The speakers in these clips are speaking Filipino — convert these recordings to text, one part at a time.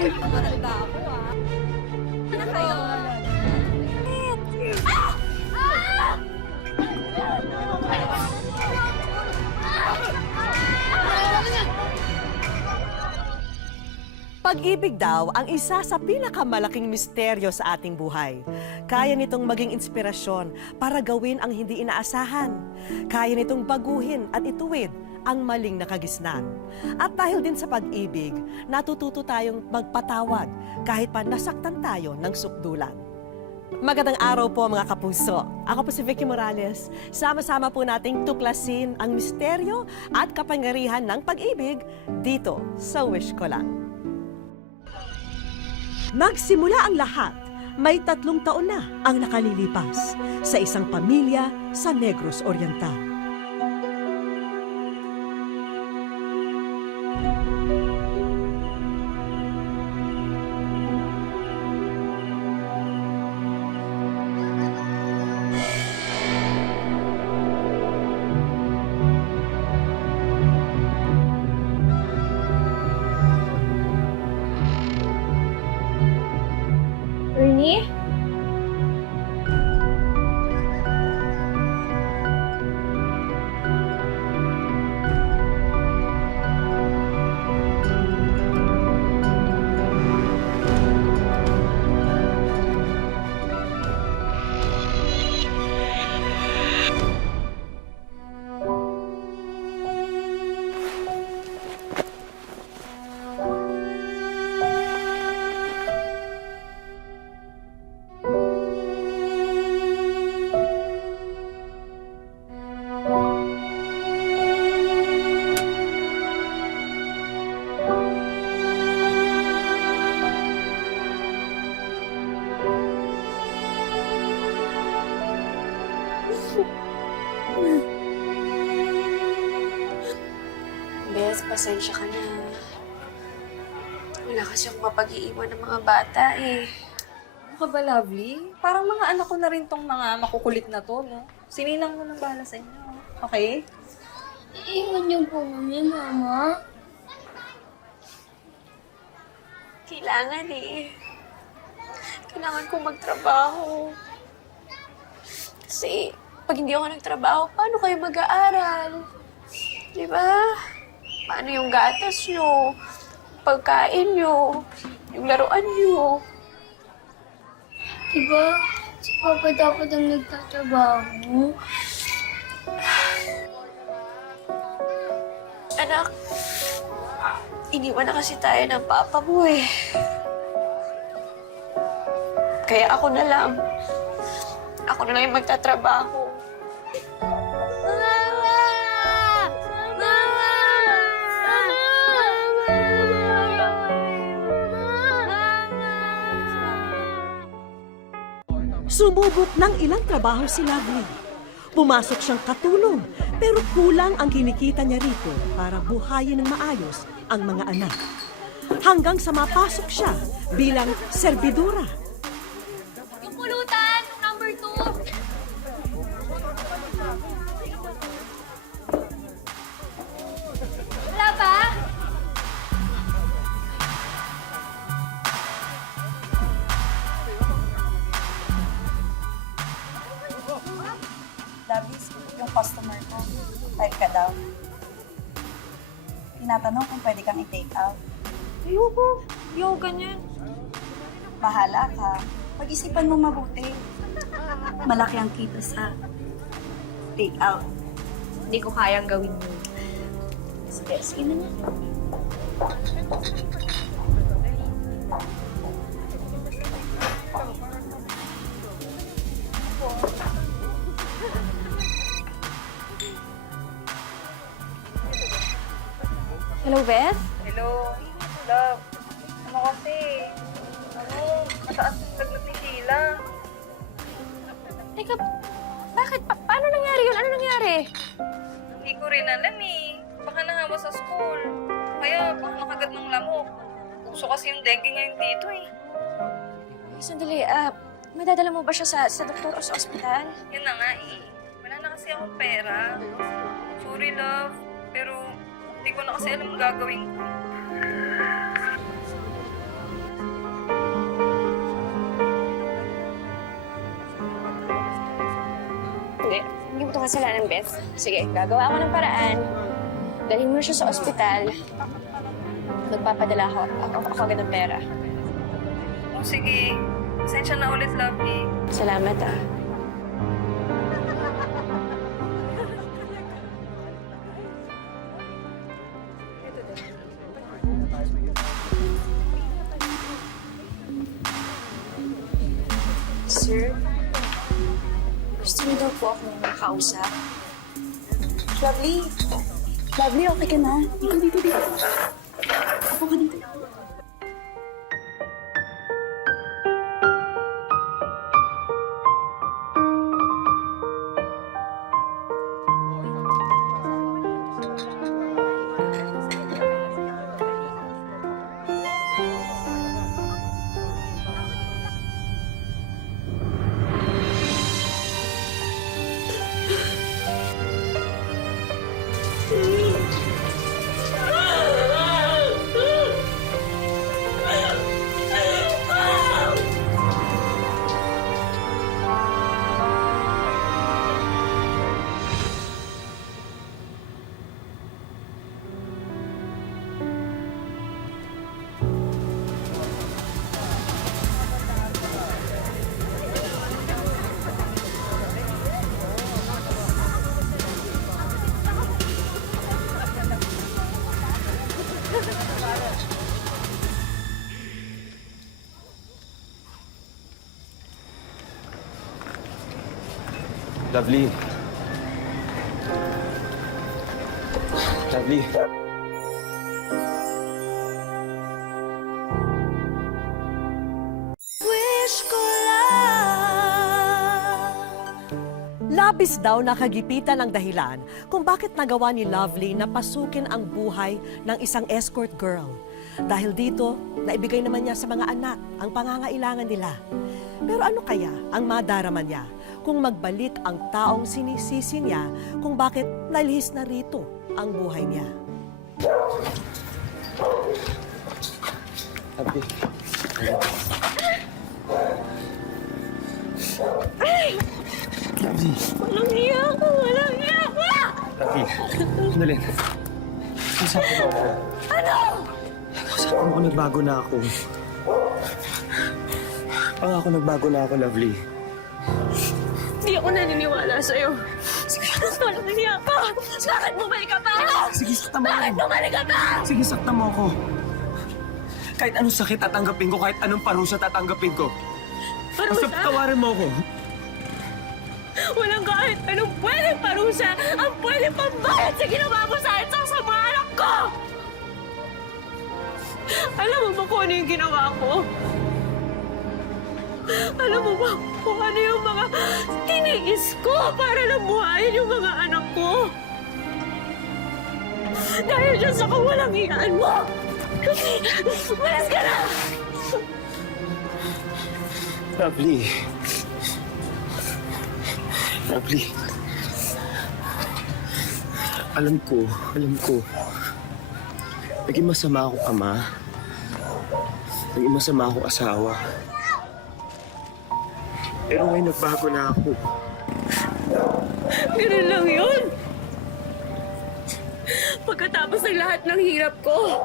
Matanda ako, ah. Ano kayo? Pag-ibig daw ang isa sa pinakamalaking misteryo sa ating buhay. Kaya nitong maging inspirasyon para gawin ang hindi inaasahan. Kaya nitong baguhin at ituwid ang maling nakagisnan. At dahil din sa pag-ibig, natututo tayong magpatawad kahit pa nasaktan tayo ng sukdulan. Magandang araw po mga kapuso. Ako po si Vicky Morales. Sama-sama po nating tuklasin ang misteryo at kapangyarihan ng pag-ibig dito sa Wish Ko Lang. Nagsimula ang lahat. May 3 taon na ang nakalilipas sa isang pamilya sa Negros Oriental. Ernie? Beth, pasensya ka na. Wala kasi akong mapag-iiwan ng mga bata eh. Ano ka ba, Lovely? Parang mga anak ko na rin tong mga makukulit na to, no? Sininang mo ng bahala sa inyo. Okay? Iiwan niyo po kami, Mama. Kailangan eh. Kailangan kong magtrabaho. Kasi pag hindi ako nagtrabaho, paano kayo mag-aaral? Di ba? Paano yung gatas nyo? Pagkain nyo? Yung laruan nyo? Diba, si Papa dapat ang nagtatrabaho. Anak, iniwan na kasi tayo ng papa mo eh. Kaya ako na lang. Ako na lang yung magtatrabaho. Sumubok ng ilang trabaho si Lovely. Pumasok siyang katulong, pero kulang ang kinikita niya rito para buhayin ng maayos ang mga anak. Hanggang sa mapasok siya bilang serbidura. Yung pulutan, yung number 2. Wala pa? Labis, yung customer ko. Type ka daw. Tinatanong kung pwede kang i-take out. Ayoko. Ayoko ganyan. Bahala ka. Pag-isipan mo mabuti. Malaki ang kita sa take out. Hindi ko kayang gawin yun. Sige, sige na nga. Hello, Beth? Hello. Love. Ano kasi? Mataas yung lagnat ni Sheila. Teka, bakit? Paano nangyari yun? Ano nangyari? Hindi ko rin alam eh. Baka nahawa sa school. Kaya baka nakagat ng lamok. Uso kasi yung dengue ngayon dito eh. Sandali, madadala mo ba siya sa doktor o sa ospital? Yun na nga eh. Wala na kasi akong pera. Sorry, love. Pero hindi ko na kasi alam ang gagawin ko. Hindi mo ito kasalanan, Beth. Sige, gagawa ako ng paraan. Dalhin mo siya sa ospital. Magpapadala ako. Ako agad ng pera. O sige, pasensya na ulit, Lovely. Salamat, ah. Sir, gusto niyo daw po akong makausap? Lovely. Lovely, okay ka na? Dito. Ako ka dito. Lovely. Lovely. Labis daw nakagipitan ang dahilan kung bakit nagawa ni Lovely na pasukin ang buhay ng isang escort girl. Dahil dito, naibigay naman niya sa mga anak ang pangangailangan nila. Pero ano kaya ang madarama niya kung magbalik ang taong sinisisi niya kung bakit nalihis na rito ang buhay niya? Lovely. Lovely. Walang hiya ako! Walang hiya ako! Lovely. Sandali. Kasabi mo ako. Ano? Kasabi mo ko nagbago na ako. Pangako nagbago na ako, Lovely. Hindi ako naniniwala sa'yo. Sige, walang hiya ka! Bakit bumalik ka pa? Sige, sakta mo Bakit ako. bumalik ka pa? Sige, sakta mo ako. Kahit anong sakit tatanggapin ko, kahit anong parusa tatanggapin ko. Basta Parusa? tawarin mo ako. Walang kahit anong pwedeng parusa ang pwedeng pambayad sa ginawa mo sa akin sa mga anak ko! Alam mo ba kung ano yung ginawa ko? Alam mo ba kung ano yung mga tiniis ko para nabuhayin yung mga anak ko? Dahil dyan sa kawalang-iyaan mo! Malas ka na! Lovely. Lovely. Alam ko. Naging masama ako, ama. Naging masama ako, asawa. Pero ngayon nagbago na ako. Ganun lang yun. Pagkatapos ng lahat ng hirap ko,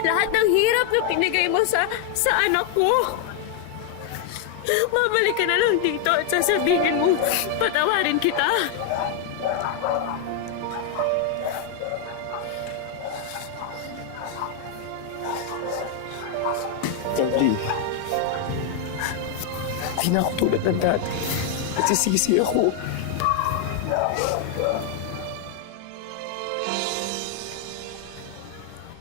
lahat ng hirap na pinigay mo sa anak ko, babalik ka na lang dito at sasabihin mo, patawarin kita. Lovely. Hindi na ako tulad ng dati. Nagsisisi ako.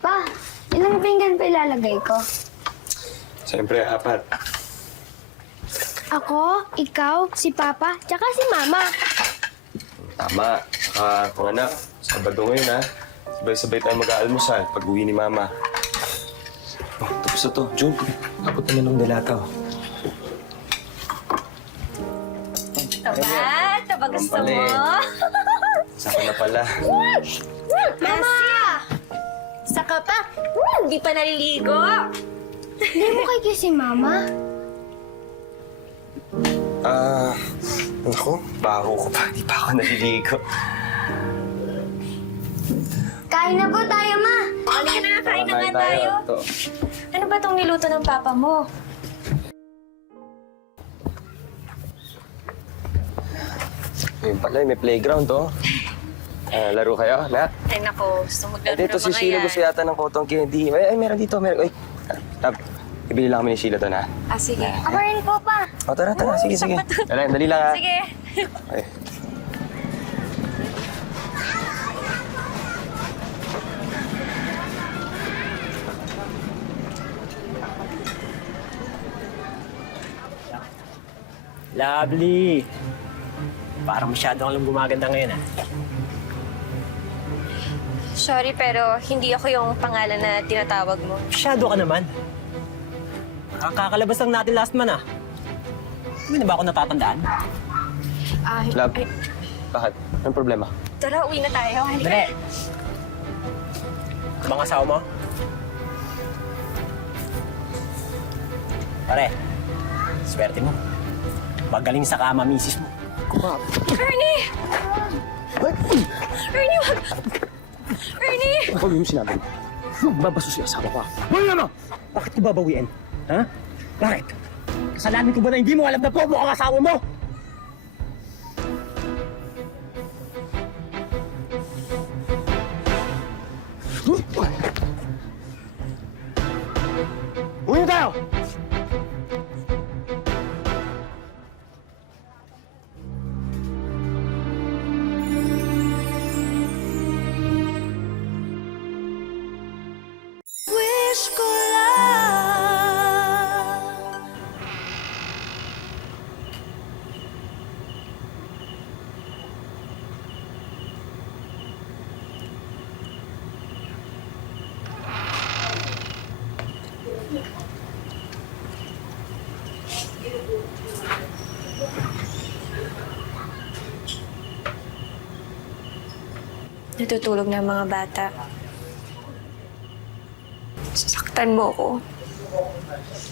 Pa, ilang pinggan pa ilalagay ko? Siyempre, 4. Ako, ikaw, si Papa, tsaka si Mama. Tama. Saka, mga anak, Sabado ngayon, ha? Sabay-sabay tayo mag-aalmusal pag uwi ni Mama. Oh, tapos na to. Jun, abot naman ng dilataw. Taba gusto mo? Saka na pala. Mama! Saka pa, hindi pa naliligo. Hindi mo kay si Mama? Ako, baho ko pa. Di pa ako naliligo. Kain na po tayo, Ma! Halika na, kain na nga Kain tayo. Ito. Ano ba tong niluto ng papa mo? Ayun pala, may playground to. Laro kayo, lahat. Ay nako, gusto maglaro Dito si Sheila gusto yata ng cotton candy. Ay, meron dito, meron. Uy, ibili lang kami ni Sheila to na. Ah, sige. Ako rin po, Pa. O, tara. Sige. Dali lang ha. Sige. Ay. Lovely! Parang masyado kang lang gumaganda ngayon, ah. Sorry, pero hindi ako yung pangalan na tinatawag mo. Masyado ka naman. Kakalabas lang natin last man, ah. Hindi na ba ako natatandaan? Love, Ay, bakit? Anong problema? tara, uwi na tayo. Halika. Dali! Bang asawa mo? Pare, swerte mo. Magaling sa kama, misis mo. Ernie! Ernie, wag! Ernie! Huwag yung sinabi mo. Babaso si asawa ko. Hoy, ano? Bakit ko babawiin? Ha? Bakit? Kasalanan ko ba na hindi mo alam na po ang asawa mo? Uwi na tayo! Wish ko lang Natutulog na ang mga bata. Sasaktan mo ako.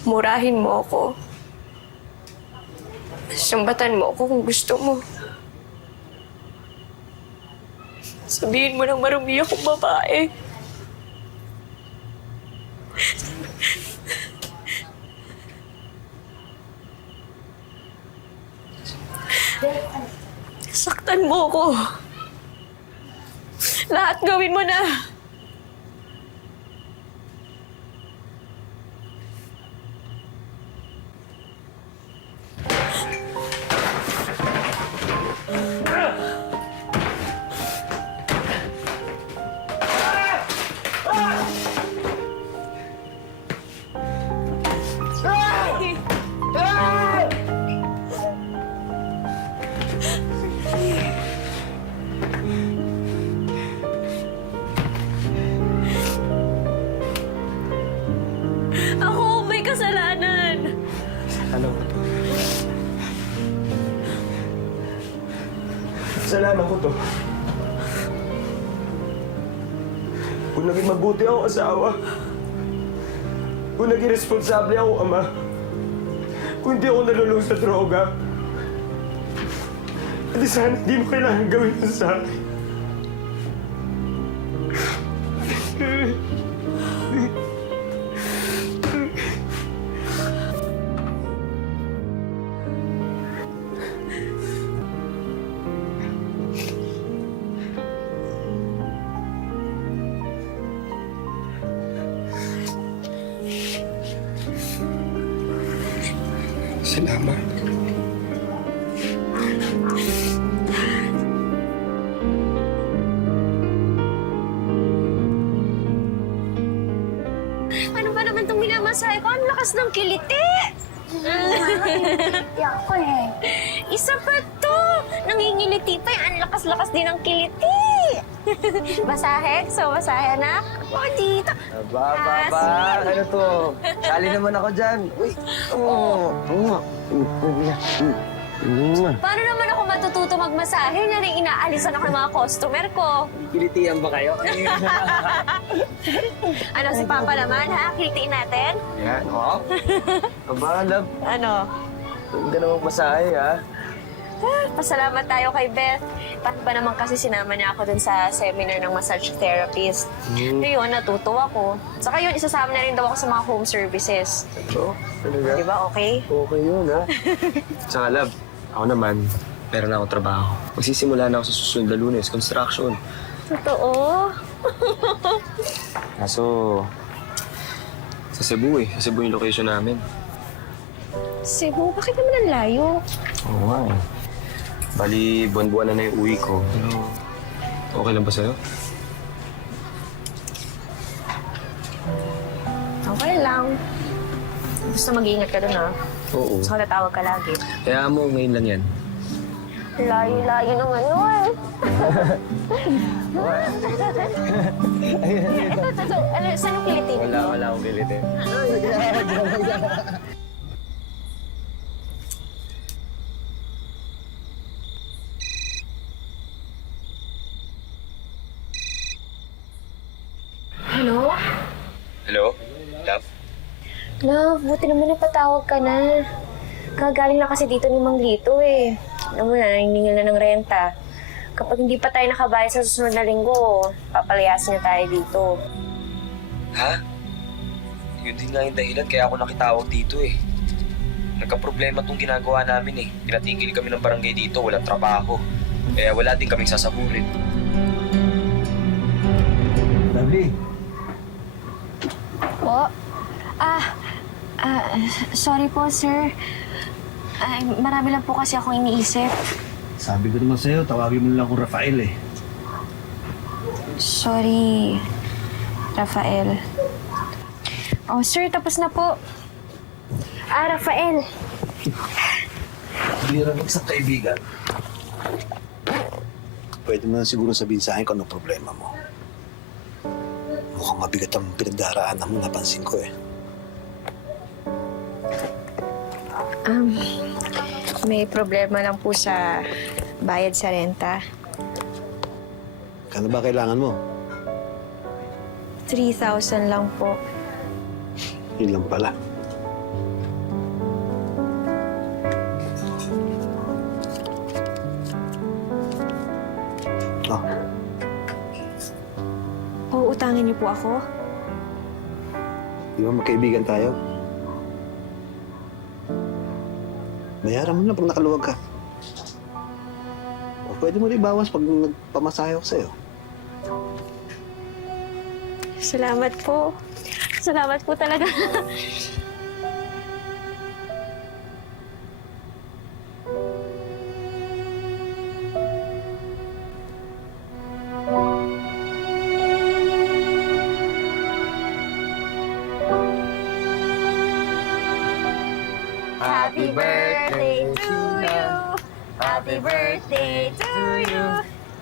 Murahin mo ako. Sumbatan mo ako kung gusto mo. Sabihin mo nang marumi akong babae. Saktan mo ako. Lahat gawin mo na. Ako may kasalanan. Ano? Kasalanan ko to. Kung naging mabuti ako asawa, kung naging responsable ako ama, kung hindi ako nalulung sa droga, hindi sana hindi mo kailangan gawin yun sa akin. Salamat. Ano ba naman itong minamasahe ko? Ang lakas ng kiliti! Hindi ako eh. Isa pa to! Nangingiliti pa. Ang lakas-lakas din ng kiliti! Masahe? So, masahe na? O, dito. Ba. Ano to? Sali naman ako dyan. Uy. Paano naman ako matututo magmasahe na rin inaalisan ako ng mga customer ko? Kilitian ba kayo? Ano, si Papa naman, ha? Kilitiin natin? Yan, oh. Aba, love. Ano? Hindi na magmasahe, ha? Pasalamat tayo kay Beth. Bakit ba naman kasi sinama niya ako dun sa seminar ng massage therapist? Yun, natuto ako. Saka yun, isasama na rin daw ako sa mga home services. Oo, talaga? Di ba, okay? Okay yun, ha? Tsaka, love, ako naman, meron na akong trabaho. Magsisimula na ako sa susunod na Lunes, construction. Totoo? Kaso, sa Cebu eh. Sa Cebu yung location namin. Cebu, bakit naman ang layo? Oo nga eh. Bali, buwan-buwan na yung uwi ko. Pero, okay lang ba sa'yo? Okay lang. Basta mag-iingat ka dun, ha? Oo. Saka tatawag ka lagi. Kaya mo, ngayon lang yan. Layo-layo naman nun. Ano, saan ang pilitin? Wala akong bilitin. Hello? Hello? Love? Love, buti naman napatawag ka na. Kagaling na kasi dito ni Mang Lito eh. Alam mo na, naniningil na ng renta. Kapag hindi pa tayo nakabayad sa susunod na linggo, papalayasin niya tayo dito. Ha? Yun din nga yung dahilan kaya ako nakitawag dito eh. Nagka-problema tong ginagawa namin eh. Pinatigil kami ng barangay dito, walang trabaho. Kaya wala din kaming sasahurin. Lovely. Po? Sorry po, sir. Marami lang po kasi akong iniisip. Sabi ko naman sa'yo, tawagin mo lang akong Rafael eh. Sorry, Rafael. Oh, sir, tapos na po. Rafael. Hindi rin isang kaibigan. Pwede mo na siguro sabihin sa akin kung anong problema mo. Mukhang mabigat ang pinagdaraanan mo, napansin ko eh. May problema lang po sa bayad sa renta. Kano ba kailangan mo? 3,000 lang po. Yun lang pala. Oh, Uutangin niyo po ako? di ba magkaibigan tayo? Bayaran mo na pag nakaluwag ka. O pwede mo rin ibawas pag nagpamasahe ako sa'yo. Salamat po. Salamat po talaga. Happy birthday to you. Happy birthday to you.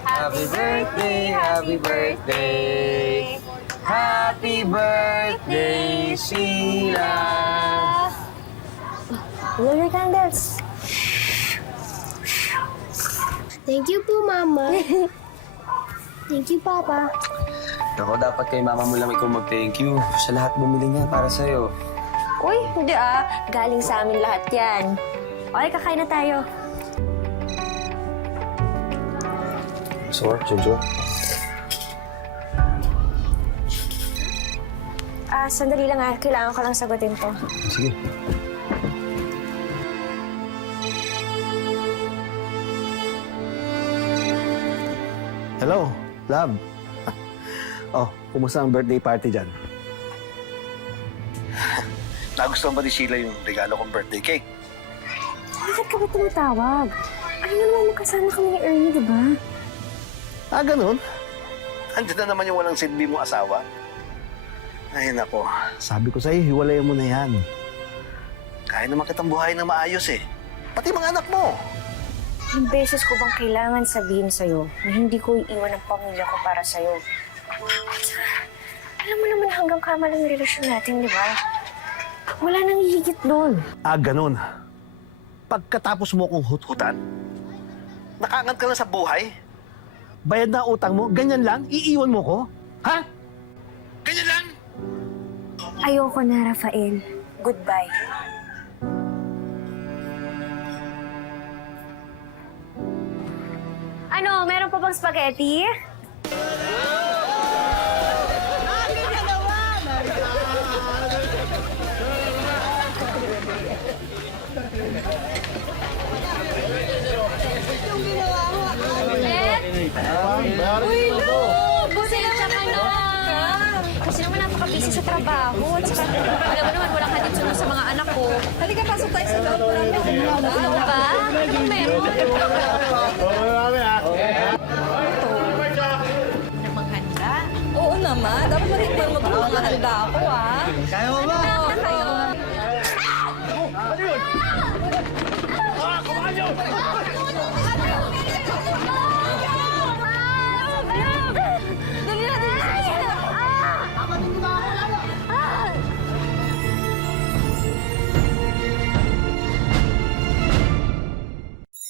Happy birthday, happy birthday. Happy birthday, Sheila! Blow your candles. Thank you po, Mama. Thank you, Papa. Ako, dapat kay mama mo lang ikaw mag-thank you. Sa lahat bumili niya para sa'yo. Uy, hindi galing sa amin lahat yan. Okay, kakain na tayo. Gusto mo, Jojo? Sandali lang kailangan ko lang sagutin to. Sige. Hello, love. Oh, kumusta ang birthday party dyan? Nagustuhan ba ni Sheila yung regalo kong birthday cake? Bakit ka ba tumatawag? Ano naman magkasama kami ni Ernie, di ba? Ganun? Andiyan na naman yung walang silbi mong asawa. Ay, nako. Sabi ko sa'yo, hiwalayan mo na yan. Kaya naman kitang buhayin na maayos eh. Pati mga anak mo. Ilang beses ko bang kailangan sabihin sa'yo na hindi ko iiwan ang pamilya ko para sa'yo? Alam mo naman hanggang kama lang yung relasyon natin, di ba? Wala nang higit doon. Ganun. Pagkatapos mo kong hut-hutan, nakaangat ka na sa buhay, bayad na utang mo, ganyan lang, iiwan mo ko? Ha? Ganyan lang? Ayoko na, Rafael. Goodbye. Ano, meron pa bang spaghetti? Pasensya ka na. Kasi naman napaka-busy sa trabaho. At saka, alam mo naman, walang hatid sunod sa mga anak ko. Halika, pasok tayo sa loob. Ano ba? Ano bang meron? Oo naman. Dapat matikman mo itong mga handa ako, ah. Kaya mo ba?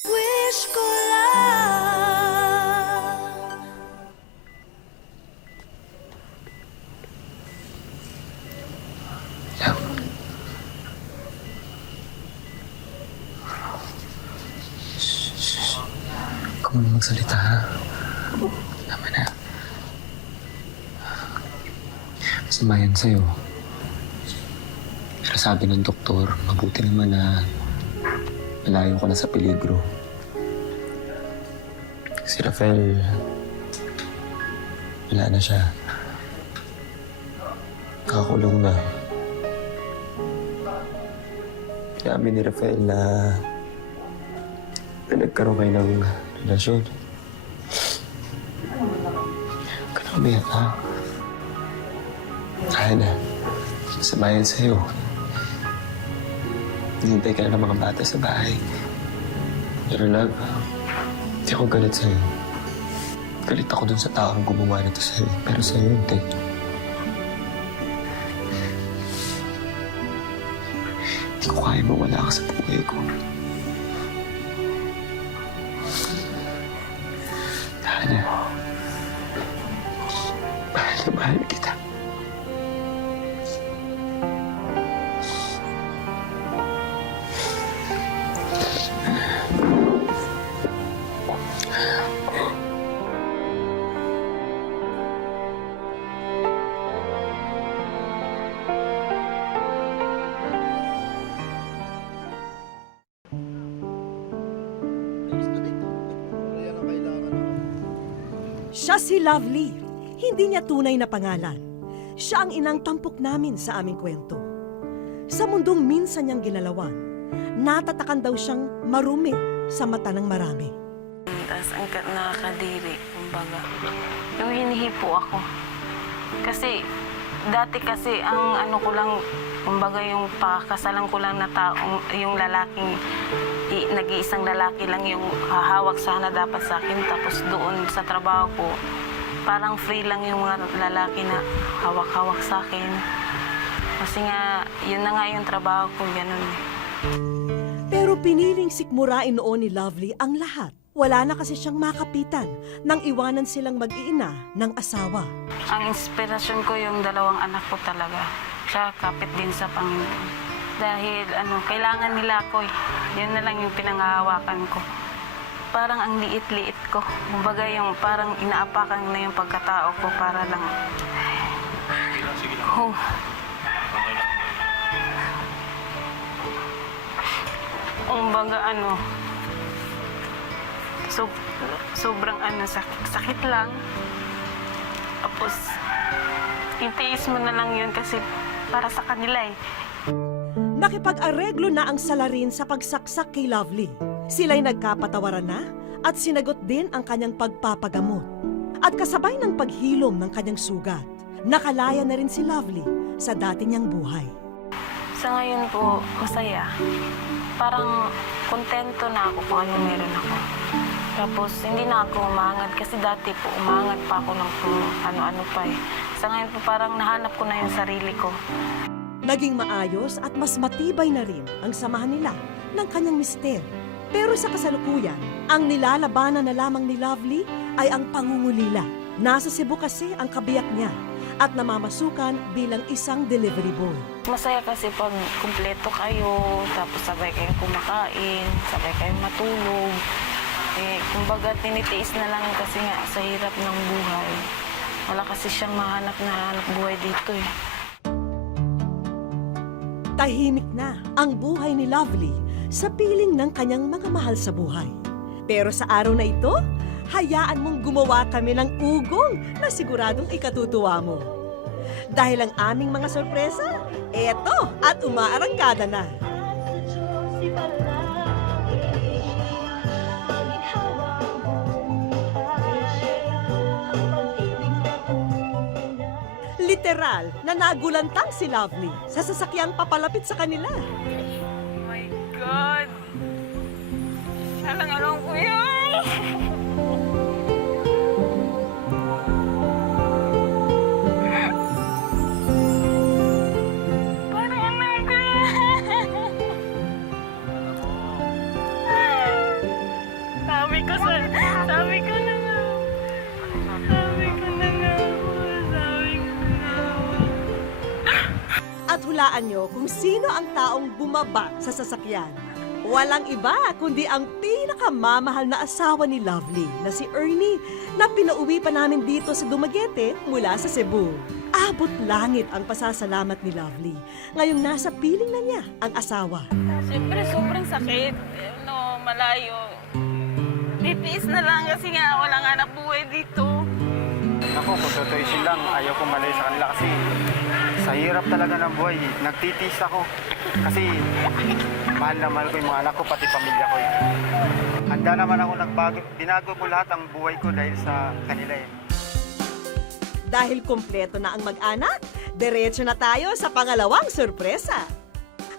Wish ko lang. Kung ano magsalita, ha? Tama na. Masama yan sa'yo. Pero sabi ng doktor, mabuti naman na malayo ko na sa peligro. Si Rafael, wala na siya. Nakakulong na. Inamin ni Rafael na nagkaroon kayo ng relasyon. Huwag ka na umiyak, ha? Kaya na. Masama yan sa'yo. Hinintay ka na ng mga bata sa bahay. Pero love, hindi ako galit sa'yo. Galit ako dun sa taong gumawa nito sa'yo. Pero sa'yo, hindi. Hindi ko kaya mawala ka sa buhay ko. Hana, mahal na mahal kita. Siya si Lovely. Hindi niya tunay na pangalan. Siya ang inang tampok namin sa aming kwento. Sa mundong minsan niyang ginalawan, natatakan daw siyang marumi sa mata ng marami. Tapos ang nakakadiri, kumbaga. Yung hinihipo ako. Kasi, dati kasi ang ano ko lang, kumbaga yung pakakasalan ko lang na taong, yung lalaking, nag-iisang lalaki lang yung hahawak sana dapat sa akin. Tapos doon sa trabaho ko, parang free lang yung mga lalaki na hawak-hawak sa akin. Kasi nga, yun na nga yung trabaho ko, ganun eh. Pero piniling sikmurain noon ni Lovely ang lahat. Wala na kasi siyang makapitan nang iwanan silang mag-iina ng asawa. Ang inspirasyon ko yung dalawang anak ko talaga. Siya kapit din sa Panginoon. Dahil kailangan nila ako eh. Yun na lang yung pinangahawakan ko. Parang ang liit-liit ko. Kumbaga yung parang inaapakan na yung pagkatao ko para lang. Oh. Kumbaga sobrang sakit lang. Tapos, itiis mo na lang yun kasi para sa kanila eh. Nakipag-areglo na ang salarin sa pagsaksak kay Lovely. Sila'y nagkapatawaran na at sinagot din ang kanyang pagpapagamot. At kasabay ng paghilom ng kanyang sugat, nakalaya na rin si Lovely sa dati niyang buhay. Sa ngayon po, masaya. Parang kontento na ako kung ano meron ako. Tapos, hindi na ako umangad kasi dati po umangad pa ako ng ano-ano pa eh. Sa ngayon po, parang nahanap ko na yung sarili ko. Naging maayos at mas matibay na rin ang samahan nila ng kanyang mister. Pero sa kasalukuyan, ang nilalabanan na lamang ni Lovely ay ang pangungulila. Nasa Cebu kasi ang kabiyak niya at namamasukan bilang isang delivery boy. Masaya kasi pag kumpleto kayo, tapos sabay kayong kumakain, sabay kayong matulog. Kumbaga, tinitiis na lang kasi nga sa hirap ng buhay. Wala kasi siyang mahanap na hanap buhay dito eh. Tahimik na ang buhay ni Lovely sa piling ng kanyang mga mahal sa buhay. Pero sa araw na ito, hayaan mong gumawa kami ng ugong na siguradong ikatutuwa mo. Dahil ang aming mga sorpresa, eto at umaarangkada na. Literal na nagulantang si Lovely sa sasakyang papalapit sa kanila. Oh my God! Siya lang alam ko yun! Parang alam ko yan! Sabi ko na nga. Sabi ko na nga. At hulaan nyo kung sino ang taong bumaba sa sasakyan. Walang iba kundi ang pinakamamahal na asawa ni Lovely na si Ernie na pinauwi pa namin dito sa Dumaguete mula sa Cebu. Abot langit ang pasasalamat ni Lovely ngayong nasa piling na niya ang asawa. Siyempre, sobrang sakit. No, malayo. Titiis na lang kasi nga walang hanap buhay dito. Ako, kung tutuisin lang, ayaw ko malayo sa kanila kasi sa hirap talaga ng buhay. Nagtitiis ako. Kasi mahal na mahal ko yung mga anak ko, pati pamilya ko. Handa naman ako nagbago. Binago ko lahat ang buhay ko dahil sa kanila eh. Dahil kompleto na ang mag-anak, diretso na tayo sa pangalawang sorpresa.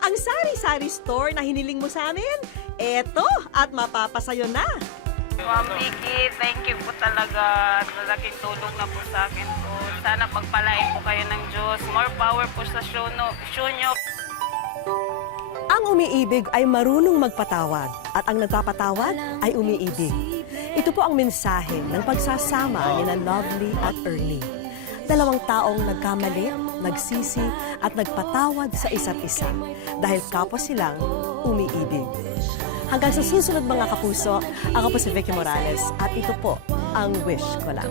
Ang sari-sari store na hiniling mo sa amin, eto at mapapasayo na. Ma'am Vicky, thank you po talaga. Malaking tulong na po sa akin po. Sana pagpalain po kayo ng Diyos. More power po sa show nyo. Ang umiibig ay marunong magpatawad at ang nagpapatawad ay umiibig. Ito po ang mensahe ng pagsasama ni na Lovely at Ernie. Dalawang taong nagkamali, nagsisi at nagpatawad sa isa't isa dahil kapwa silang umiibig. Hanggang sa susunod mga kapuso, ako po si Vicky Morales at ito po ang wish ko lang.